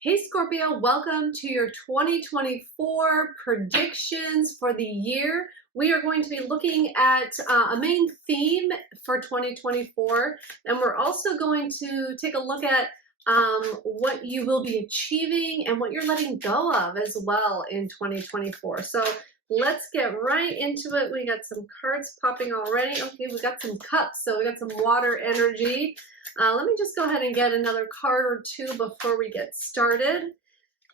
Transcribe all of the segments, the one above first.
Hey Scorpio, welcome to your 2024 predictions for the year. We are going to be looking at a main theme for 2024, and we're also going to take a look at what you will be achieving and what you're letting go of as well in 2024. So let's get right into it. We got some cards popping already. Okay, we got some cups, so we got some water energy. Let me just go ahead and get another card or two before we get started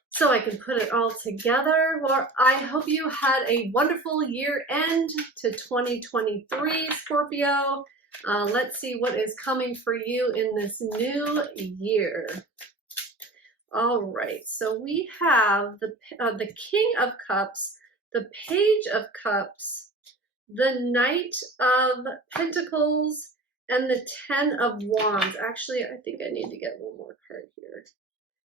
so I can put it all together. Well, I hope you had a wonderful year end to 2023, Scorpio. Let's see what is coming for you in this new year. All right, so we have the King of Cups, the Page of Cups, the Knight of Pentacles, and the 10 of Wands. Actually, I think I need to get one more card here.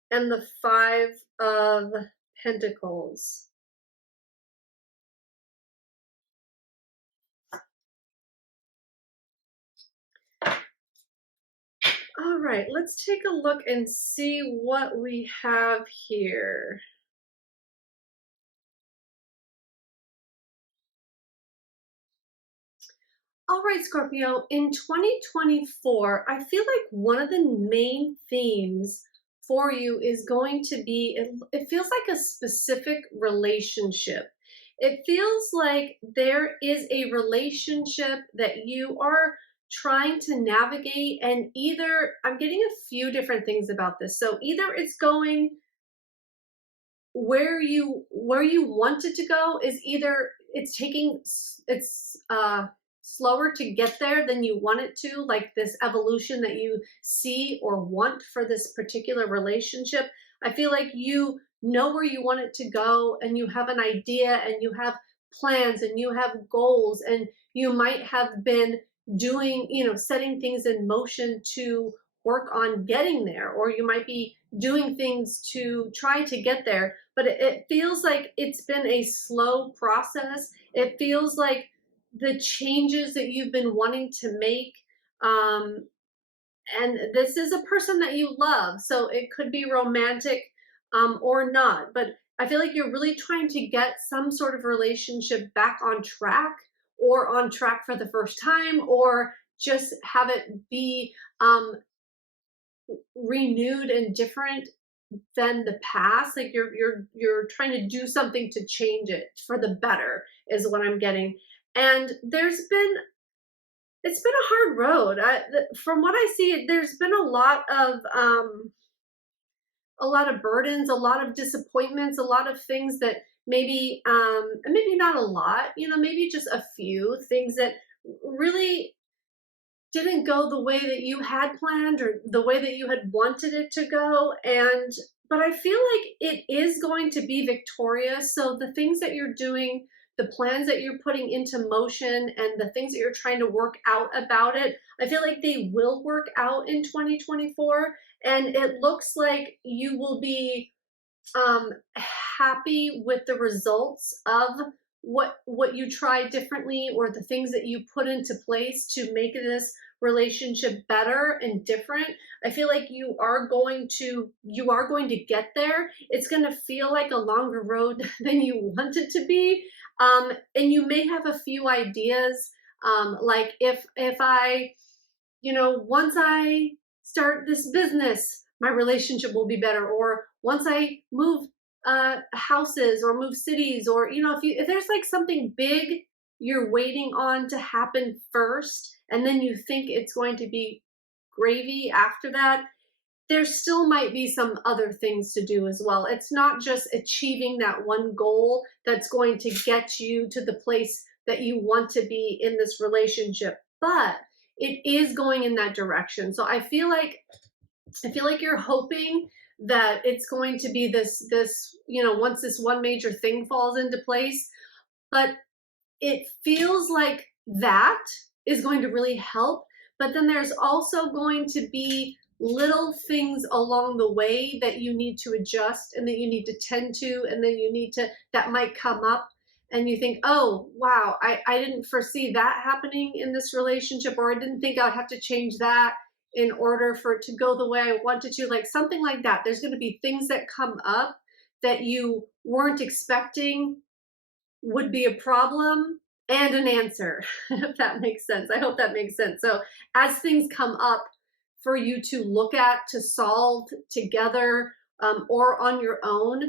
And the 5 of Pentacles. All right, let's take a look and see what we have here. All right, Scorpio, in 2024, I feel like one of the main themes for you is going to be, it feels like a specific relationship. It feels like there is a relationship that you are trying to navigate, and either, I'm getting a few different things about this. So either it's going where you want it to go, is either it's taking, it's slower to get there than you want it to, like this evolution that you see or want for this particular relationship. I feel like you know where you want it to go, and you have an idea, and you have plans, and you have goals, and you might have been doing, setting things in motion to work on getting there, or you might be doing things to try to get there, but it feels like it's been a slow process. It feels like the changes that you've been wanting to make, and this is a person that you love, so it could be romantic or not, but I feel like you're really trying to get some sort of relationship back on track, or on track for the first time, or just have it be renewed and different than the past. Like you're trying to do something to change it for the better is what I'm getting. And it's been a hard road. From what I see, there's been a lot of burdens, a lot of disappointments, a lot of things that maybe not a lot, maybe just a few things that really didn't go the way that you had planned, or the way that you had wanted it to go. But I feel like it is going to be victorious. So the things that you're doing, the plans that you're putting into motion, and the things that you're trying to work out about it, I feel like they will work out in 2024. And it looks like you will be happy with the results of what you try differently, or the things that you put into place to make this relationship better and different. I feel like you are going to get there. It's going to feel like a longer road than you want it to be, and you may have a few ideas, like if I, once I start this business, my relationship will be better, or once I move houses or move cities, or if there's like something big you're waiting on to happen first, and then you think it's going to be gravy after that, there still might be some other things to do as well. It's not just achieving that one goal that's going to get you to the place that you want to be in this relationship, but it is going in that direction. So I feel like you're hoping that it's going to be this, once this one major thing falls into place, but it feels like that is going to really help. But then there's also going to be little things along the way that you need to adjust, and that you need to tend to, and then that might come up, and you think, oh, wow, I didn't foresee that happening in this relationship, or I didn't think I'd have to change that. in order for it to go the way I want it to, like something like that. There's going to be things that come up that you weren't expecting would be a problem and an answer, if that makes sense. I hope that makes sense. So, as things come up for you to look at, to solve together, or on your own,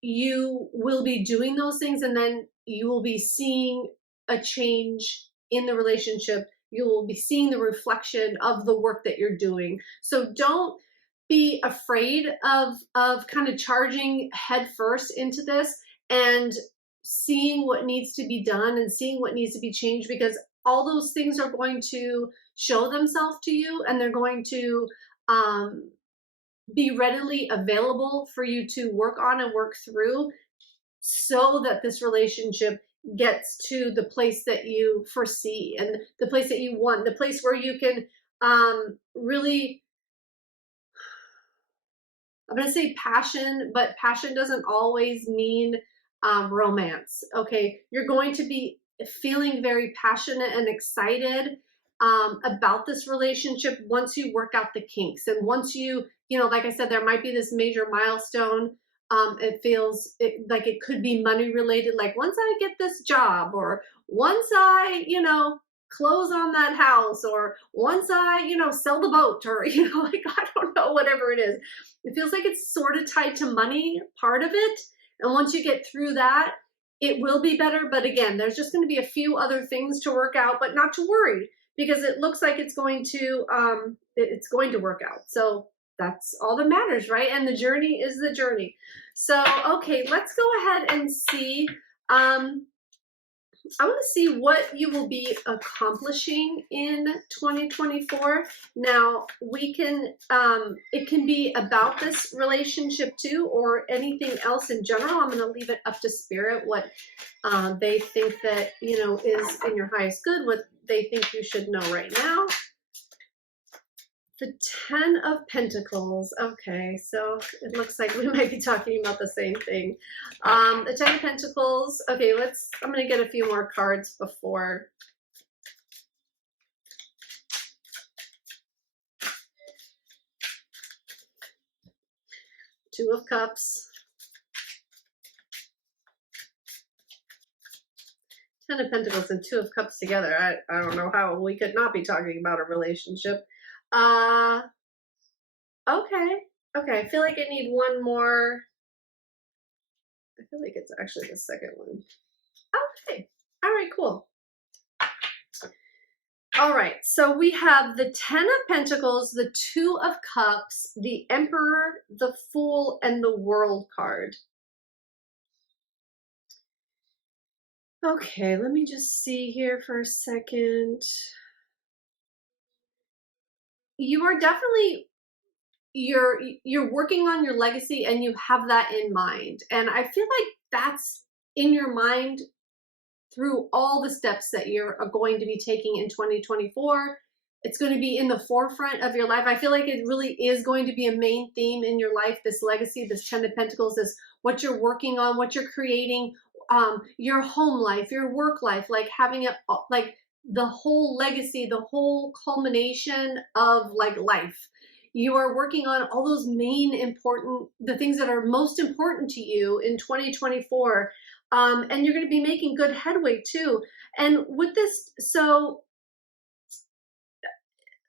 you will be doing those things, and then you will be seeing a change in the relationship. You will be seeing the reflection of the work that you're doing. So, don't be afraid of kind of charging headfirst into this and seeing what needs to be done and seeing what needs to be changed, because all those things are going to show themselves to you, and they're going to um, be readily available for you to work on and work through, so that this relationship gets to the place that you foresee and the place that you want, the place where you can really, I'm going to say passion, but passion doesn't always mean romance. Okay. You're going to be feeling very passionate and excited about this relationship once you work out the kinks. And once like I said, there might be this major milestone. It feels like it could be money related. Like once I get this job, or once I, close on that house, or once I, sell the boat, or, like, I don't know, whatever it is. It feels like it's sort of tied to money, part of it. And once you get through that, it will be better. But again, there's just going to be a few other things to work out, but not to worry, because it looks like it's going to work out. So that's all that matters, right? And the journey is the journey. So, okay, let's go ahead and see. I want to see what you will be accomplishing in 2024. Now, it can be about this relationship too, or anything else in general. I'm going to leave it up to spirit, what they think that, is in your highest good, what they think you should know right now. The 10 of Pentacles. Okay, so it looks like we might be talking about the same thing. The 10 of Pentacles. Okay, I'm going to get a few more cards before. Two of Cups. 10 of Pentacles and Two of Cups together. I don't know how we could not be talking about a relationship. Okay. I feel like I need one more. I feel like it's actually the second one. Okay. All right, cool. All right, so we have the 10 of Pentacles, the Two of Cups, the Emperor, the Fool, and the World card. Okay, let me just see here for a second. You are definitely, you're working on your legacy, and you have that in mind. And I feel like that's in your mind through all the steps that you're going to be taking in 2024. It's going to be in the forefront of your life. I feel like it really is going to be a main theme in your life, this legacy, this 10 of Pentacles, this what you're working on, what you're creating, your home life, your work life, like having it, like the whole legacy, the whole culmination of like life. You are working on all those the things that are most important to you in 2024. And you're going to be making good headway too. And with this, so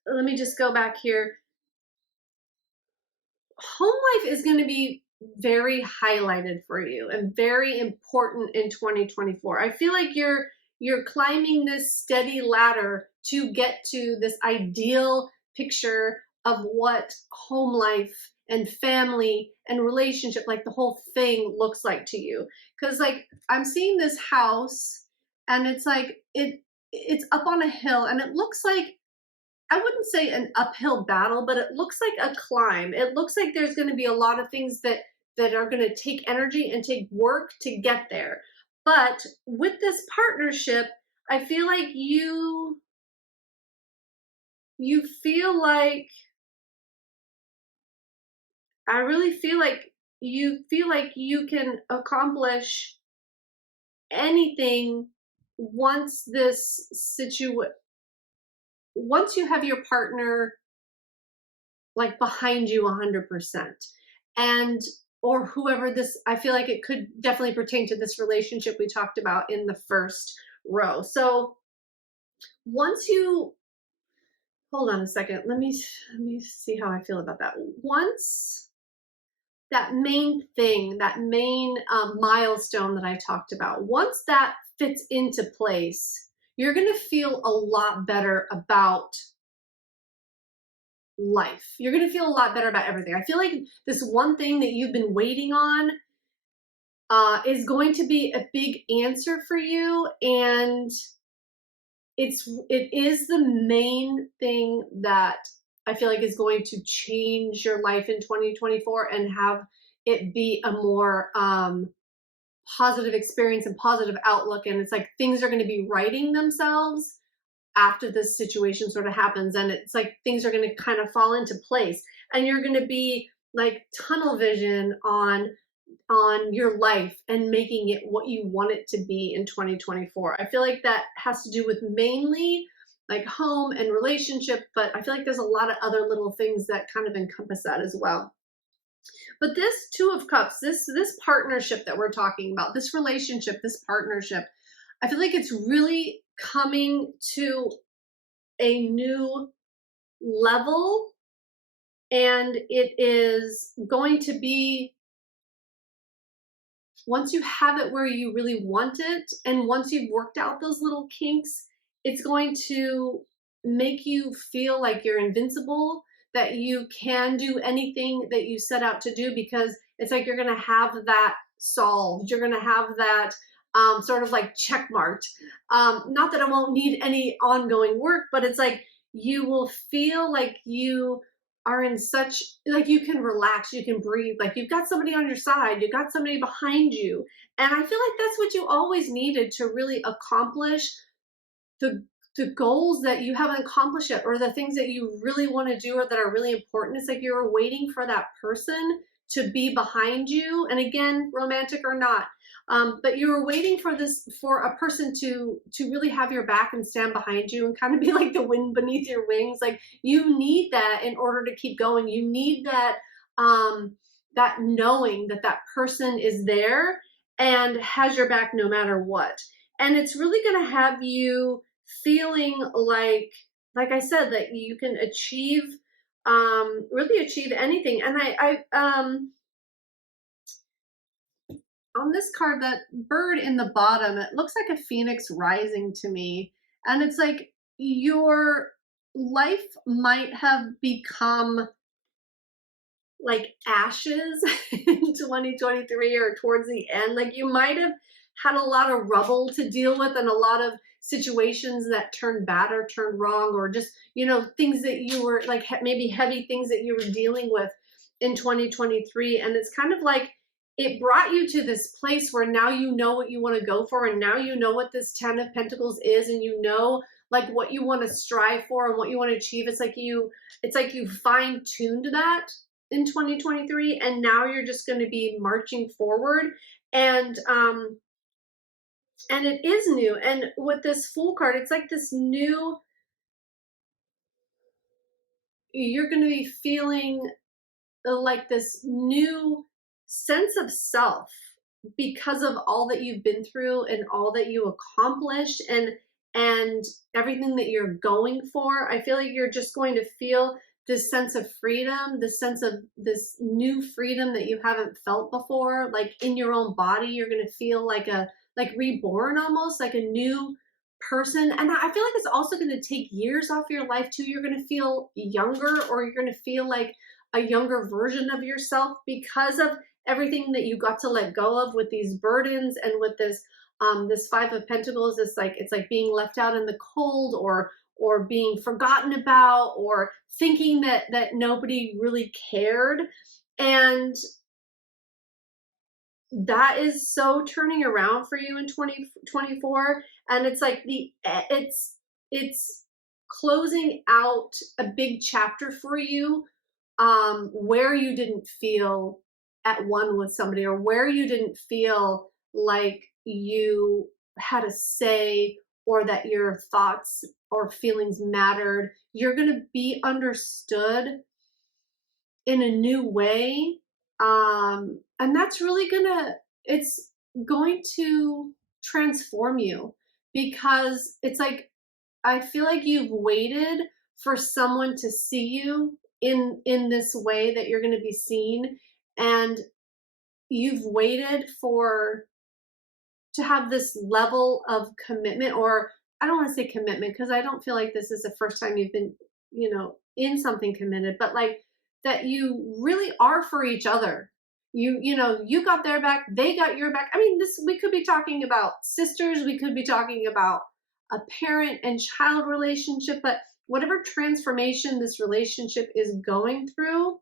let me just go back here. Home life is going to be very highlighted for you and very important in 2024. I feel like you're climbing this steady ladder to get to this ideal picture of what home life and family and relationship, like the whole thing, looks like to you. Because like I'm seeing this house, and it's like it's up on a hill, and it looks like, I wouldn't say an uphill battle, but it looks like a climb. It looks like there's going to be a lot of things that are going to take energy and take work to get there. But with this partnership, I feel like you feel like, I really feel like you can accomplish anything once once you have your partner like behind you 100%. And or whoever this, I feel like it could definitely pertain to this relationship we talked about in the first row. So once you hold on a second, let me see how I feel about that. Once that main thing, that main milestone that I talked about, once that fits into place, you're going to feel a lot better about life. You're going to feel a lot better about everything. I feel like this one thing that you've been waiting on is going to be a big answer for you, and it is the main thing that I feel like is going to change your life in 2024 and have it be a more positive experience and positive outlook. And it's like things are going to be righting themselves after this situation sort of happens, and it's like things are going to kind of fall into place, and you're going to be like tunnel vision on your life and making it what you want it to be in 2024. I feel like that has to do with mainly like home and relationship, but I feel like there's a lot of other little things that kind of encompass that as well. But this Two of Cups, this partnership that we're talking about, this relationship, this partnership, I feel like it's really coming to a new level, and it is going to be, once you have it where you really want it, and once you've worked out those little kinks, it's going to make you feel like you're invincible, that you can do anything that you set out to do, because it's like you're going to have that solved. You're going to have that sort of like check marked. Not that it won't need any ongoing work, but it's like you will feel like you are in such, like you can relax, you can breathe, like you've got somebody on your side, you've got somebody behind you. And I feel like that's what you always needed to really accomplish the the goals that you haven't accomplished yet, or the things that you really want to do or that are really important. It's like you're waiting for that person to be behind you, and again, romantic or not, but you were waiting for this, for a person to really have your back and stand behind you and kind of be like the wind beneath your wings. Like you need that in order to keep going. You need that that knowing that that person is there and has your back no matter what. And it's really going to have you feeling like I said, that you can achieve, really achieve anything. And on this card, that bird in the bottom, it looks like a phoenix rising to me. And it's like your life might have become like ashes in 2023 or towards the end. Like you might have had a lot of rubble to deal with, and a lot of situations that turned bad or turned wrong, or just, things that you were like, maybe heavy things that you were dealing with in 2023. And it's kind of like it brought you to this place where now you know what you want to go for, and now you know what this 10 of Pentacles is, and you know like what you want to strive for and what you want to achieve. It's like you fine-tuned that in 2023, and now you're just going to be marching forward. And it is new. And with this Fool card, it's like this new, you're going to be feeling like this new sense of self because of all that you've been through and all that you accomplished, and everything that you're going for. I feel like you're just going to feel this sense of freedom, this sense of this new freedom that you haven't felt before. Like in your own body, you're going to feel like reborn, almost like a new person. And I feel like it's also going to take years off your life too. You're going to feel younger, or you're going to feel like a younger version of yourself because of everything that you got to let go of with these burdens, and with this Five of Pentacles. It's like being left out in the cold, or being forgotten about, or thinking that nobody really cared. And that is so turning around for you in 2024. And it's like it's closing out a big chapter for you, where you didn't feel at one with somebody, or where you didn't feel like you had a say, or that your thoughts or feelings mattered. You're going to be understood in a new way. And that's really it's going to transform you, because it's like, I feel like you've waited for someone to see you in this way that you're going to be seen, and you've waited for to have this level of commitment, or I don't want to say commitment because I don't feel like this is the first time you've been, in something committed, but like that you really are for each other. You got their back, they got your back. I mean, this, we could be talking about sisters, we could be talking about a parent and child relationship, but whatever transformation this relationship is going through,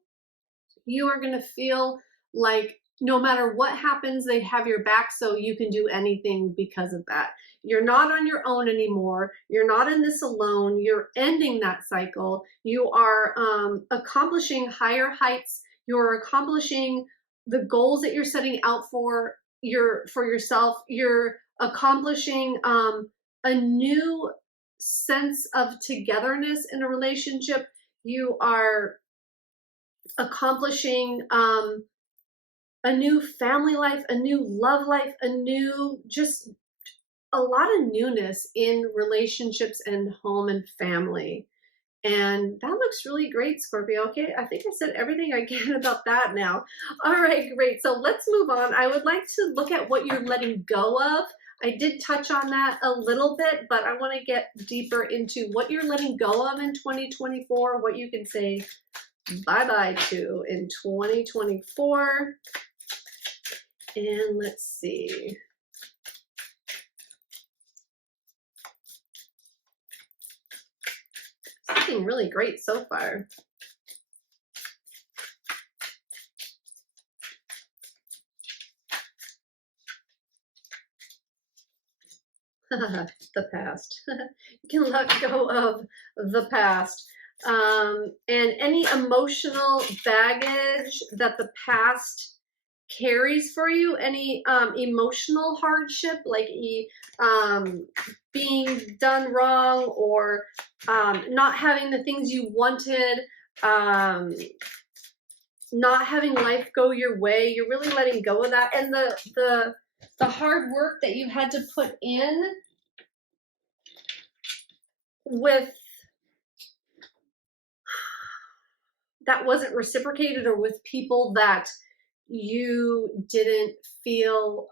you are going to feel like no matter what happens, they have your back, so you can do anything because of that. You're not on your own anymore. You're not in this alone. You're ending that cycle. You are accomplishing higher heights. You're accomplishing the goals that you're setting out for yourself. You're accomplishing a new sense of togetherness in a relationship. You are accomplishing a new family life, a new love life, a new, just a lot of newness in relationships and home and family. And that looks really great, Scorpio. Okay, I think I said everything I can about that now. All right, great. So let's move on. I would like to look at what you're letting go of. I did touch on that a little bit, but I want to get deeper into what you're letting go of in 2024, what you can say bye-bye to in 2024. And let's see. It's looking really great so far. The past. You can let go of the past. And any emotional baggage that the past carries for you, any emotional hardship, like being done wrong, or not having the things you wanted, not having life go your way, you're really letting go of that. And the hard work that you had to put in with that wasn't reciprocated, or with people that you didn't feel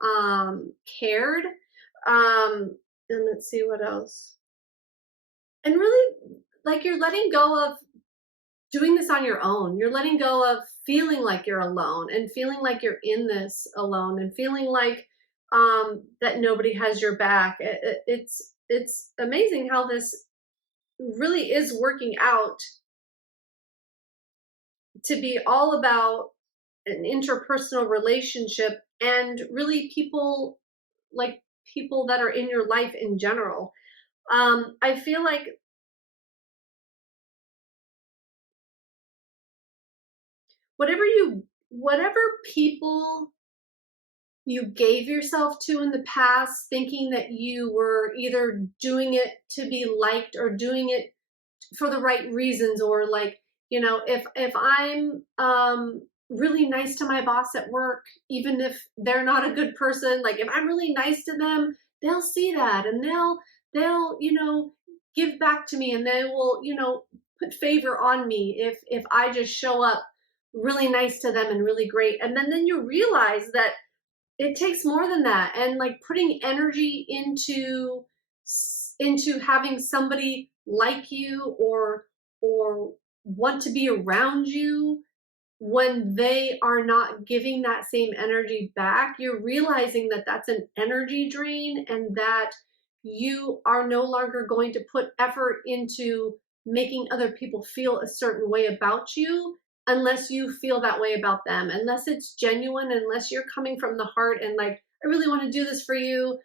cared. And let's see what else. And really, like, you're letting go of doing this on your own. You're letting go of feeling like you're alone, and feeling like you're in this alone, and feeling like that nobody has your back. It's amazing how this really is working out to be all about an interpersonal relationship, and really people, like people that are in your life in general. I feel like whatever people you gave yourself to in the past, thinking that you were either doing it to be liked or doing it for the right reasons, or like, if I'm really nice to my boss at work, even if they're not a good person, like if I'm really nice to them, they'll see that, and they'll give back to me, and they will put favor on me if I just show up really nice to them and really great. And then you realize that it takes more than that, and like putting energy into having somebody like you, or want to be around you, when they are not giving that same energy back, you're realizing that that's an energy drain, and that you are no longer going to put effort into making other people feel a certain way about you, unless you feel that way about them, unless it's genuine, unless you're coming from the heart and like, I really want to do this for you,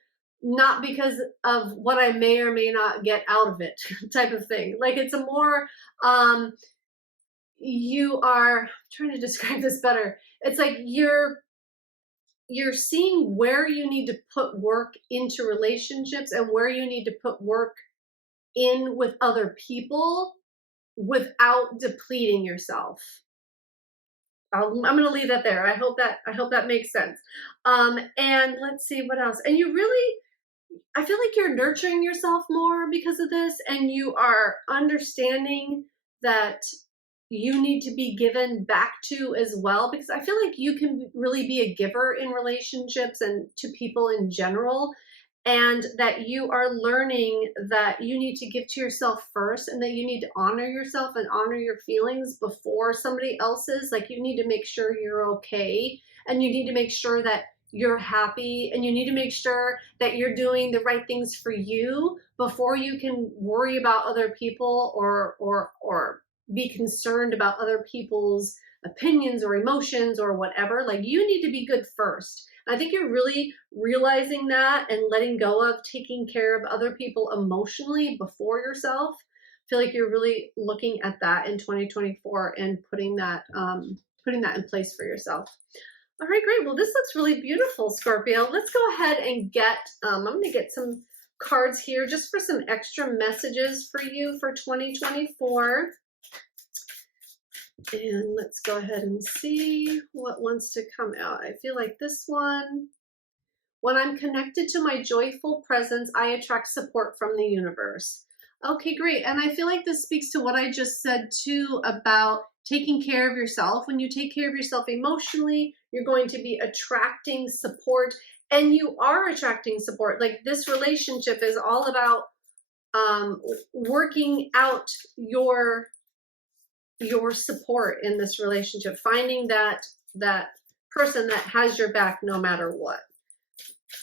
not because of what I may or may not get out of it type of thing. Like, it's a more you are trying to describe this better. It's like you're seeing where you need to put work into relationships, and where you need to put work in with other people without depleting yourself. I'm going to leave that there. I hope that makes sense. And let's see what else. And you really, I feel like you're nurturing yourself more because of this, and you are understanding that you need to be given back to as well, because I feel like you can really be a giver in relationships and to people in general, and that you are learning that you need to give to yourself first, and that you need to honor yourself and honor your feelings before somebody else's. Like, you need to make sure you're okay, and you need to make sure that you're happy, and you need to make sure that you're doing the right things for you before you can worry about other people, or be concerned about other people's opinions or emotions or whatever. Like, you need to be good first. I think you're really realizing that and letting go of taking care of other people emotionally before yourself. I feel like you're really looking at that in 2024 and putting that in place for yourself. All right, great. Well, this looks really beautiful, Scorpio. Let's go ahead and get, I'm going to get some cards here just for some extra messages for you for 2024. And let's go ahead and see what wants to come out. I feel like this one. When I'm connected to my joyful presence, I attract support from the universe. Okay, great. And I feel like this speaks to what I just said too about taking care of yourself. When you take care of yourself emotionally, you're going to be attracting support, and you are attracting support. Like, this relationship is all about working out your support in this relationship, finding that person that has your back no matter what.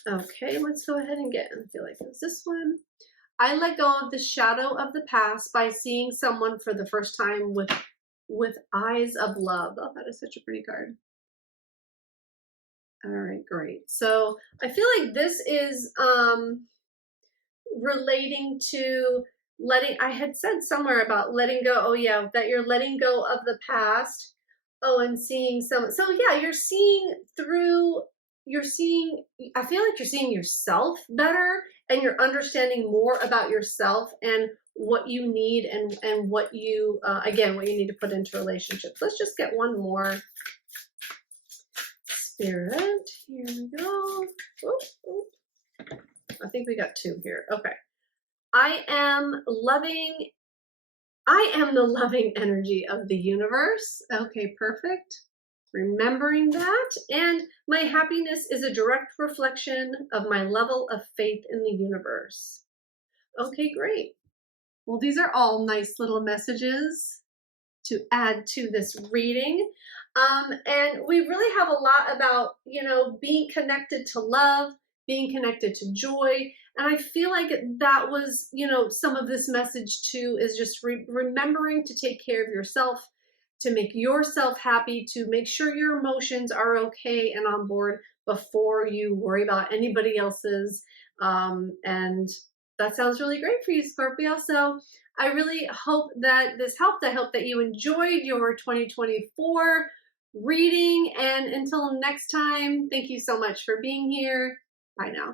Okay, let's go ahead and get, I feel like it was this one. I let go of the shadow of the past by seeing someone for the first time with eyes of love. Oh, that is such a pretty card. All right, great. So I feel like this is relating to letting, I had said somewhere about letting go. Oh yeah, that you're letting go of the past. Oh, and seeing some, so yeah, you're seeing through, I feel like you're seeing yourself better, and you're understanding more about yourself and what you need, and what you, again, what you need to put into relationships. Let's just get one more. Spirit, here we go. Oop, oop. I think we got two here. Okay. I am the loving energy of the universe. Okay, perfect. Remembering that. And my happiness is a direct reflection of my level of faith in the universe. Okay, great. Well, these are all nice little messages to add to this reading. And we really have a lot about, being connected to love, being connected to joy. And I feel like that was, some of this message too, is just remembering to take care of yourself, to make yourself happy, to make sure your emotions are okay and on board before you worry about anybody else's. And that sounds really great for you, Scorpio. So I really hope that this helped. I hope that you enjoyed your 2024 reading. And until next time, thank you so much for being here. Bye now.